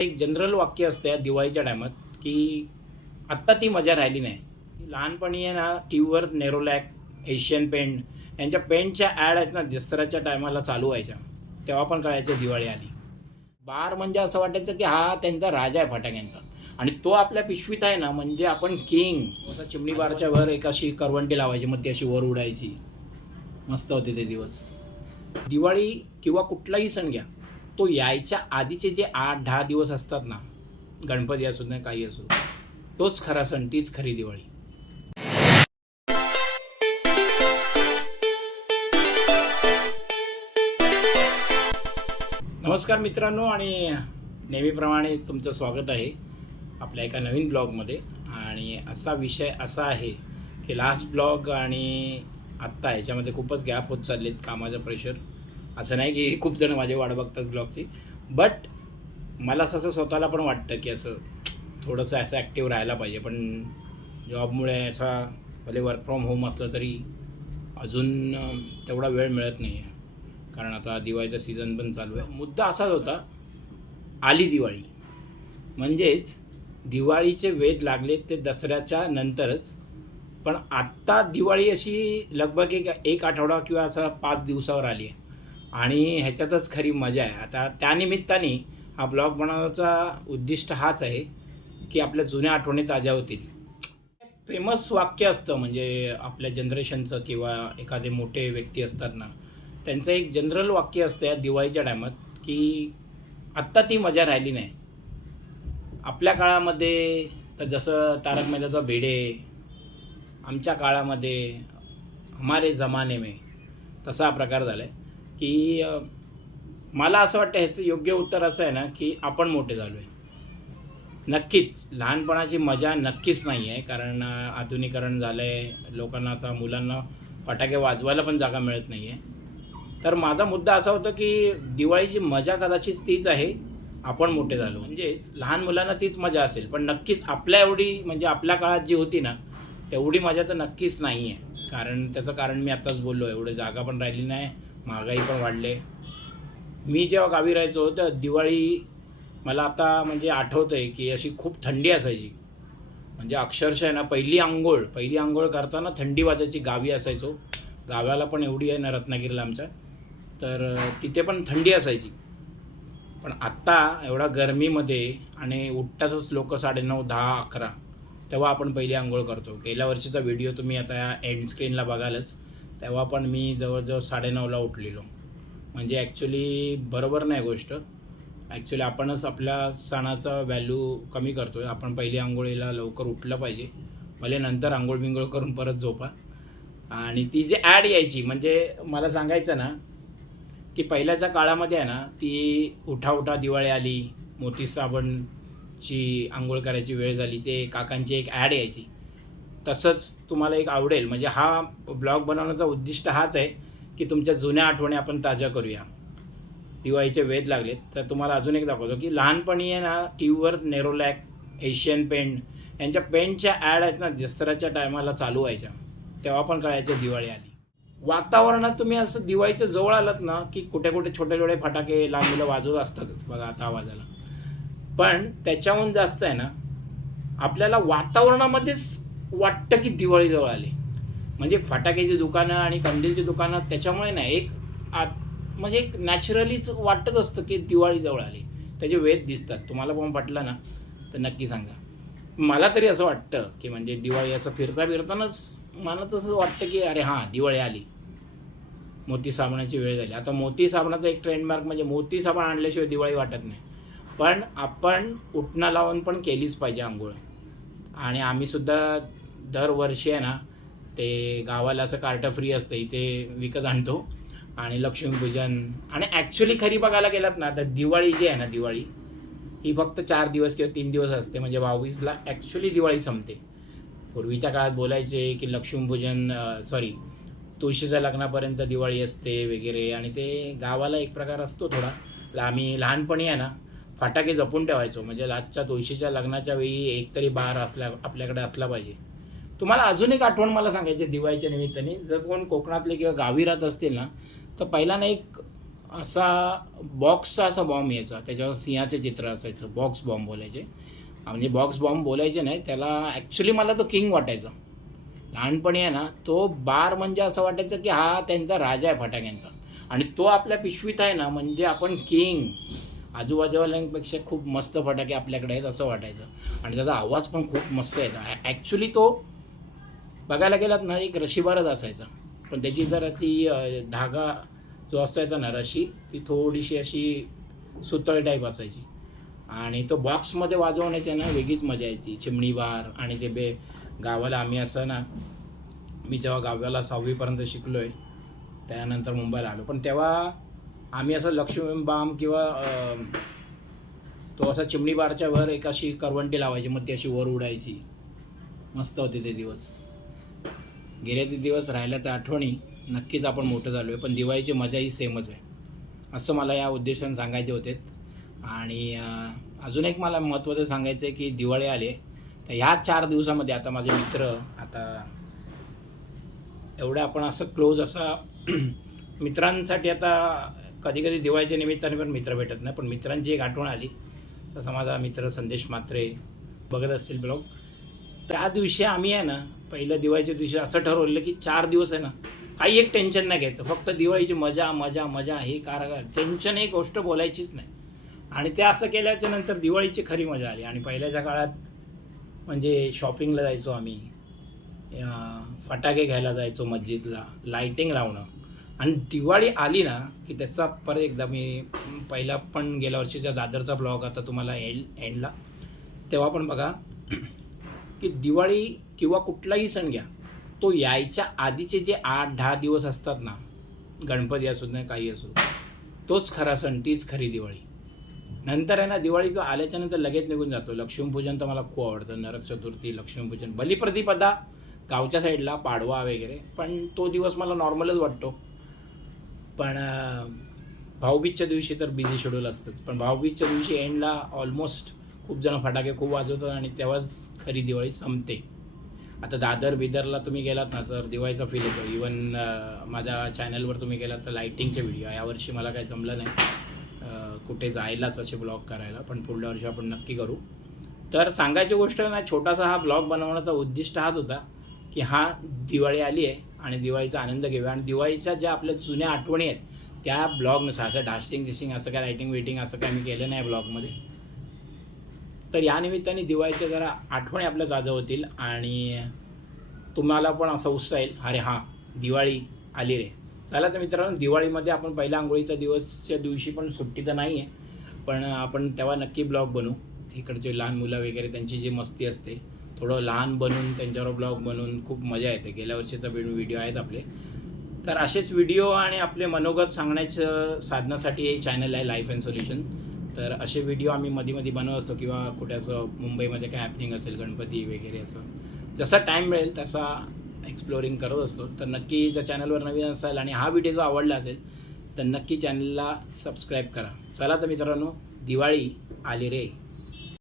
एक जनरल वाक्य असतं या दिवाळीच्या टायमात की आत्ता ती मजा राहिली नाही. लहानपणी आहे ना टी व्हीवर नेरोलॅक, एशियन पेंट यांच्या पेंटच्या ॲड आहेत ना दसऱ्याच्या टायमाला चालू व्हायच्या. तेव्हा पण कळायचं दिवाळी आली. बार म्हणजे असं वाटायचं की हा त्यांचा राजा आहे फटाक्यांचा आणि तो आपल्या पिशवीत आहे ना म्हणजे आपण किंग. असं चिमणी बारच्या वर एक अशी करवंटी लावायची, मग ती अशी वर उडायची. मस्त होते ते दिवस. दिवाळी किंवा कुठलाही सण घ्या, तो यायच्या आधीचे जे 8-10 दिवस असतात ना, गणपती असू नाही काही असू, तोच खरा सण, तीच खरी दिवाळी. नमस्कार मित्रांनो, आणि नेहमीप्रमाणे तुमचं स्वागत आहे आपल्या एका नवीन ब्लॉगमध्ये. आणि असा विषय असा आहे की लास्ट ब्लॉग आणि आत्ता ह्याच्यामध्ये खूपच गॅप होत चाललेत, कामाचं प्रेशर. असं नाही की खूप जण माझे वाट बघतात ब्लॉगची, बट मला असं स्वतःला पण वाटतं की असं थोडंसं असं ॲक्टिव्ह राहायला पाहिजे. पण जॉबमुळे असा भले वर्क फ्रॉम होम असलं तरी अजून तेवढा वेळ मिळत नाही आहे, कारण आता दिवाळीचा सीझन पण चालू आहे. मुद्दा असाच होता, आली दिवाळी म्हणजेच दिवाळीचे वेध लागले ते दसऱ्याच्या नंतरच. पण आत्ता दिवाळी अशी लगभग एक आठवडा किंवा असं 5 दिवसावर आली आहे आणि ह्याच्यातच खरी मजा आहे. आता त्यानिमित्ताने हा ब्लॉग बनवण्याचा उद्दिष्ट हाच आहे की आपल्या जुन्या आठवणी ताज्या होतील. फेमस वाक्य असतं म्हणजे आपल्या जनरेशनचं किंवा एखादे मोठे व्यक्ती असतात ना, त्यांचं एक जनरल वाक्य असतं या दिवाळीच्या टायमात की आत्ता ती मजा राहिली नाही. आपल्या काळामध्ये तर जसं तारक मेहताचा भिडे, आमच्या काळामध्ये हमारे जमाने में, तसा हा प्रकार झाला आहे की मला असं वाटतं ह्याचं योग्य उत्तर असं आहे ना की आपण मोठे झालो आहे. नक्कीच लहानपणाची मजा नक्कीच नाही आहे, कारण आधुनिकीकरण झालं आहे, लोकांना आता मुलांना फटाके वाजवायला पण जागा मिळत नाही आहे. तर माझा मुद्दा असा होता की दिवाळीची मजा कदाचित तीच आहे, आपण मोठे झालो. म्हणजेच लहान मुलांना तीच मजा असेल, पण नक्कीच आपल्या एवढी म्हणजे आपल्या काळात जी होती ना तेवढी मजा तर नक्कीच नाही आहे. कारण त्याचं कारण मी आत्ताच बोललो, एवढे जागा पण राहिली नाही, महागाई पण वाढले. मी जेव्हा गावी राहायचो तर दिवाळी मला आता म्हणजे आठवतं आहे की अशी खूप थंडी असायची. म्हणजे अक्षरशः ना पहिली आंघोळ करताना थंडी वाजायची. गावी असायचो, गावाला पण एवढी आहे ना रत्नागिरीला आमच्या, तर तिथे पण थंडी असायची. पण आत्ता एवढा गरमीमध्ये आणि उठतातच लोक 9:30, 10, 11, तेव्हा आपण पहिली आंघोळ करतो. गेल्या वर्षीचा व्हिडिओ तुम्ही आता एंड स्क्रीनला बघालच, तेव्हा पण मी जवळजवळ 9:30ला उठलेलो. म्हणजे ॲक्च्युली बरोबर नाही गोष्ट. ॲक्च्युली आपणच आपल्या सणाचा व्हॅल्यू कमी करतो आहे. आपण पहिली आंघोळीला लवकर उठलं पाहिजे, भले नंतर आंघोळ बिंघोळ करून परत झोपा. आणि ती जी ॲड यायची, म्हणजे मला सांगायचं ना की पहिल्याच्या काळामध्ये आहे ना, ती उठा दिवाळी आली, मोती साबणची आंघोळ करायची वेळ झाली, ते काकांची एक ॲड यायची. तसंच तुम्हाला एक आवडेल, म्हणजे हा ब्लॉग बनवण्याचा उद्दिष्ट हाच आहे की तुमच्या जुन्या आठवणी आपण ताज्या करूया. दिवाळीचे वेध लागलेत तर तुम्हाला अजून एक दाखवतो की लहानपणी आहे ना टी व्हीवर नेरोलॅक, एशियन पेंट यांच्या पेंटच्या ॲड आहेत ना दसऱ्याच्या टायमाला चालू व्हायच्या. तेव्हा पण कळायचं दिवाळी आली. वातावरणात तुम्ही असं दिवाळीच्या जवळ आलात ना की कुठे कुठे छोटे फटाके लहान मुलं वाजवत असतात बघा आता आवाजाला. पण त्याच्याहून जास्त आहे ना आपल्याला वातावरणामध्येच वाटतं की दिवाळी जवळ आली. म्हणजे फटाक्याची दुकानं आणि कंदीलची दुकानं त्याच्यामुळे नाही, एक म्हणजे एक नॅचरलीच वाटत असतं की दिवाळी जवळ आली. त्याचे वेध दिसतात. तुम्हाला पण पटलं ना तर नक्की सांगा. मला तरी असं वाटतं की म्हणजे दिवाळी असं फिरतानाच मला तसं वाटतं की अरे हां दिवाळी आली, मोती साबणाची वेळ झाली. आता मोती साबणाचा एक ट्रेंडमार्क म्हणजे मोती साबण आणल्याशिवाय दिवाळी वाटत नाही. पण आपण उठणं लावून पण केलीच पाहिजे आंघोळ. आणि आम्हीसुद्धा दरवर्षी आहे ना ते गावाला असं कार्टं फ्री असतं, इथे विकत आणतो. आणि लक्ष्मीपूजन, आणि ॲक्च्युली खरी बघायला गेलात ना तर दिवाळी जी आहे ना, दिवाळी ही फक्त 4 दिवस किंवा 3 दिवस असते. म्हणजे 22ला ॲक्च्युली दिवाळी संपते. पूर्वीच्या काळात बोलायचे की लक्ष्मीपूजन तुळशीच्या लग्नापर्यंत दिवाळी असते वगैरे, आणि ते गावाला एक प्रकार असतो थोडा. आम्ही लहानपणी आहे ना फटाके जपून ठेवायचो, म्हणजे लाटच्या तुळशीच्या लग्नाच्या वेळी एकतरी बार आपल्याकडे असला पाहिजे. तुम्हाला अजून एक आठवण मला सांगायची दिवाळीच्या निमित्ताने, जर कोण कोकणातले किंवा गावी राहत असतील ना तर पहिला ना एक असा बॉक्सचा असा बॉम्ब यायचा, त्याच्यावर सिंहाचे चित्र असायचं, बॉक्स बॉम्ब बोलायचे. म्हणजे बॉक्स बॉम्ब बोलायचे नाही त्याला, ॲक्च्युली मला तो किंग वाटायचा लहानपणी आहे ना. तो बार म्हणजे असं वाटायचं की हा त्यांचा राजा आहे फटाक्यांचा, आणि तो आपल्या पिशवीत आहे ना म्हणजे आपण किंग. आजूबाजूवाल्यांपेक्षा खूप मस्त फटाके आपल्याकडे आहेत असं वाटायचं, आणि त्याचा आवाज पण खूप मस्त यायचा. ॲक्च्युली तो बघायला गेलात ना एक रशीबारच असायचा, पण त्याची जर अशी धागा जो असायचा ना रशी, ती थोडीशी अशी सुतळ टाईप असायची, आणि तो बॉक्समध्ये वाजवण्याची ना वेगळीच मजा यायची. चिमणी बार आणि ते गावाला आम्ही असं ना, मी जेव्हा गावाला 6वीपर्यंत शिकलो आहे, त्यानंतर मुंबईला आलो, पण तेव्हा आम्ही असं लक्ष्मी बाम किंवा तो असा चिमणी बारच्या वर एक अशी करवंटी लावायची, मग ती अशी वर उडायची. मस्त होते ते दिवस. गेले ते दिवस राहिल्याच्या आठवणी. नक्कीच आपण मोठं झालो आहे, पण दिवाळीची मजा ही सेमच आहे असं मला या उद्देशाने सांगायचे होते. आणि अजून एक मला महत्त्वाचं सांगायचं आहे की दिवाळी आली, तर ह्या 4 दिवसामध्ये आता माझे मित्र, आता एवढं आपण असं क्लोज असा मित्रांसाठी आता कधी कधी दिवाळीच्या निमित्ताने पण मित्र भेटत नाही, पण मित्रांची एक आठवण आली. तसा माझा मित्र संदेश म्हात्रे बघत असतील ब्लॉग. त्या दिवशी आम्ही आहे ना, पहिल्या दिवाळीच्या दिवशी असं ठरवलं की 4 दिवस आहे ना काही एक टेन्शन नाही घ्यायचं, फक्त दिवाळीची मजा मजा मजा. हे टेन्शन एक गोष्ट बोलायचीच नाही. आणि ते असं केल्याच्या नंतर दिवाळीची खरी मजा आली. आणि पहिल्याच्या काळात म्हणजे शॉपिंगला जायचो आम्ही, फटाके घ्यायला जायचो मस्जिदला, लाईटिंग लावणं. आणि दिवाळी आली ना की त्याचा परत एकदा, मी पहिला पण गेल्या वर्षीचा दादरचा ब्लॉग आता तुम्हाला एंडला, तेव्हा पण बघा की दिवाळी किंवा कुठलाही सण घ्या, तो यायच्या आधीचे जे 8-10 दिवस असतात ना, गणपती असो नाही काही असो, तोच खरा सण, तीच खरी दिवाळी. नंतर आहे ना दिवाळीचं आल्याच्यानंतर लगेच निघून जातो. लक्ष्मीपूजन तर मला खूप आवडतं, नरक चतुर्थी, लक्ष्मीपूजन, बलिप्रतिपदा गावच्या साईडला, पाडवा वगैरे, पण तो दिवस मला नॉर्मलच वाटतो. पण भाऊबीजच्या दिवशी तर बिझी शेड्यूल असतंच, पण भाऊबीजच्या दिवशी एंडला ऑलमोस्ट खूप जण फटाके खूप वाजवतात, आणि तेव्हाच खरी दिवाळी संपते. आता दादर बिदरला तुम्ही गेलात ना तर दिवाळीचा फील येतो. इवन माझ्या चॅनलवर तुम्ही गेलात तर लाईटिंगचे व्हिडिओ, यावर्षी मला काही जमलं नाही कुठे जायलाच असे ब्लॉग करायला, पण पुढल्या वर्षी आपण नक्की करू. तर सांगायची गोष्ट ना, छोटासा हा ब्लॉग बनवण्याचा उद्दिष्ट हाच होता की दिवाळी आली आहे आणि दिवाळीचा आनंद घेऊया, आणि दिवाळीच्या ज्या आपल्या जुन्या आठवणी आहेत त्या ब्लॉगनुसार, असं डास्टिंग असं काय लाईटिंग वेटिंग असं काय मी केलं नाही ब्लॉगमध्ये. तर या निमित्ताने दिवाळीच्या जरा आठवणी आपल्या ताज्या होतील, आणि तुम्हाला पण असा उत्साह येईल, अरे हां दिवाळी आली रे. चला तर मित्रांनो, दिवाळीमध्ये आपण पहिल्या आंघोळीच्या दिवसच्या दिवशी पण सुट्टी तर नाही आहे, पण आपण तेव्हा नक्की ब्लॉग बनवू. इकडचे लहान मुलं वगैरे त्यांची जी मस्ती असते, थोडं लहान बनून त्यांच्यावर ब्लॉग बनवून खूप मजा येते. गेल्या वर्षीचा व्हिडिओ आहेत आपले. तर असेच व्हिडिओ आणि आपले मनोगत सांगण्याचं साधनासाठी हे चॅनल आहे लाईफ अँड सोल्युशन. तर असे व्हिडिओ आम्ही मध्ये बनवत असतो, किंवा कुठे असं मुंबईमध्ये काय हॅपनिंग असेल, गणपती वगैरे, असं जसा टाईम मिळेल तसा एक्सप्लोरिंग करत असतो. तर नक्की जर चॅनलवर नवीन असाल आणि हा व्हिडिओ जर आवडला असेल तर नक्की चॅनलला सबस्क्राईब करा. चला तर मित्रांनो, दिवाळी आली रे.